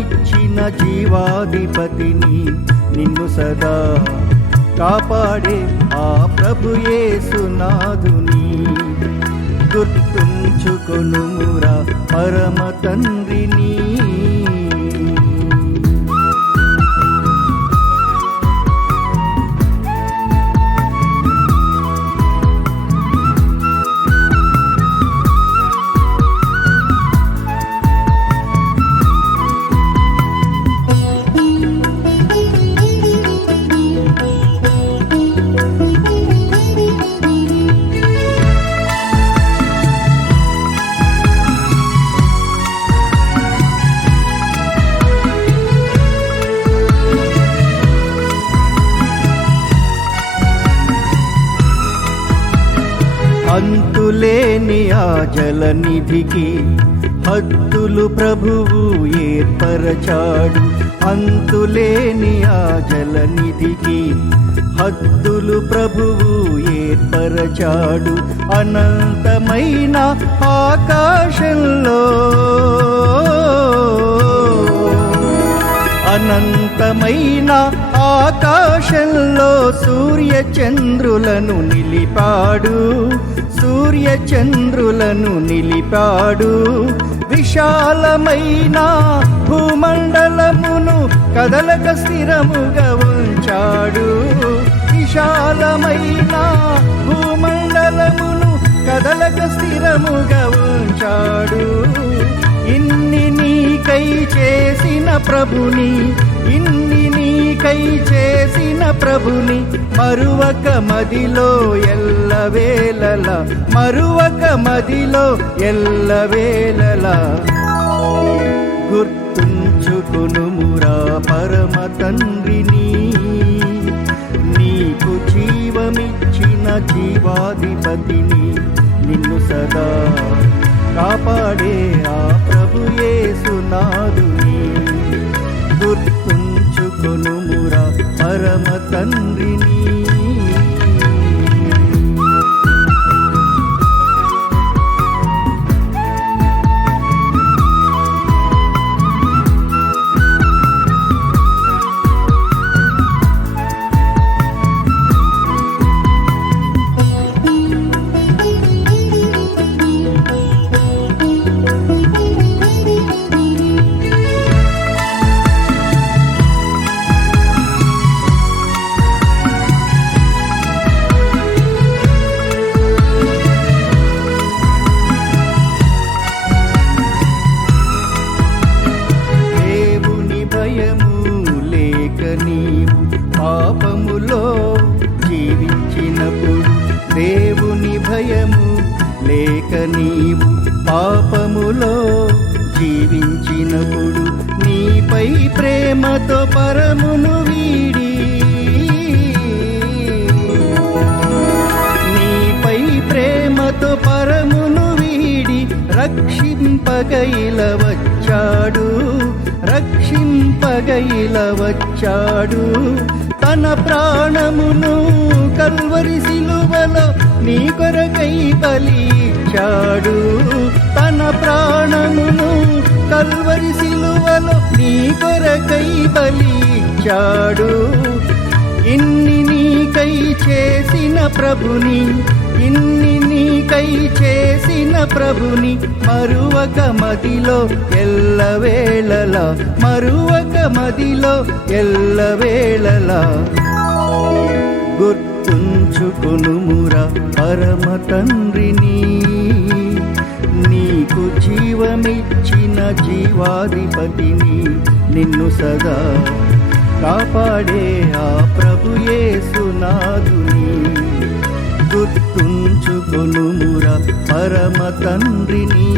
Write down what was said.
జీవమిచ్చిన జీవాధిపతిని నిన్ను సదా కాపాడే ఆ ప్రభు యేసునాథుని గుర్తుంచుకొనుమురా పరమ తండ్రిని. అంతులేని ఆ జలనిధికి హద్దులు ప్రభువు ఏర్పరచాడు. అంతులేని ఆ జలనిధికి హద్దులు ప్రభువు ఏర్పరచాడు. అనంతమైన ఆకాశంలో అనంతమైన ఆకాశంలో సూర్య చంద్రులను నిలిపాడు. సూర్య చంద్రులను నిలిపాడు. విశాలమైన భూమండలమును కదలక స్థిరముగా ఉంచాడు. విశాలమైన భూమండలమును కదలక స్థిరముగా ఉంచాడు. ఇన్ని నీకై చేసిన ప్రభుని, ఇన్ని నీకై చేసిన ప్రభుని మరువక మదిలో ఎల్లవేళలా, మరువక మదిలో ఎల్లవేళలా గుర్తుంచుకొనుమురా పరమ తండ్రిని. నీకు జీవమిచ్చిన జీవాధిపతిని నిన్ను సదా కాపాడే ఆ ప్రభు యేసునాథుని గుర్తుంచుకొనుమురా పరమ తండ్రిని. పాపములో జీవించినప్పుడు దేవుని భయము లేక నీవు పాపములో జీవించినప్పుడు నీపై ప్రేమతో పరమును వీడి, నీపై ప్రేమతో పరమును వీడి రక్షింపగైల వచ్చాడు. రక్షింపగైల వచ్చాడు. తన ప్రాణమును కల్వరి సిలువలో నీ కొరకై బలి ఇచ్చాడు. తన ప్రాణమును కల్వరి సిలువలో నీ కొరకై బలి ఇచ్చాడు. ఇన్ని నీకై చేసిన ప్రభుని, ఇన్ని నీకై చేసిన ప్రభుని మరువక మదిలో ఎల్లవేళలా, మరువక మదిలో ఎల్లవేళలా గుర్తుంచుకొనుమురా పరమ తండ్రిని. నీకు జీవమిచ్చిన జీవాధిపతిని నిన్ను సదా కాపాడే ఆ ప్రభు యేసునాథుని గుర్తుంచుకొనుమురా పరమ తండ్రిని.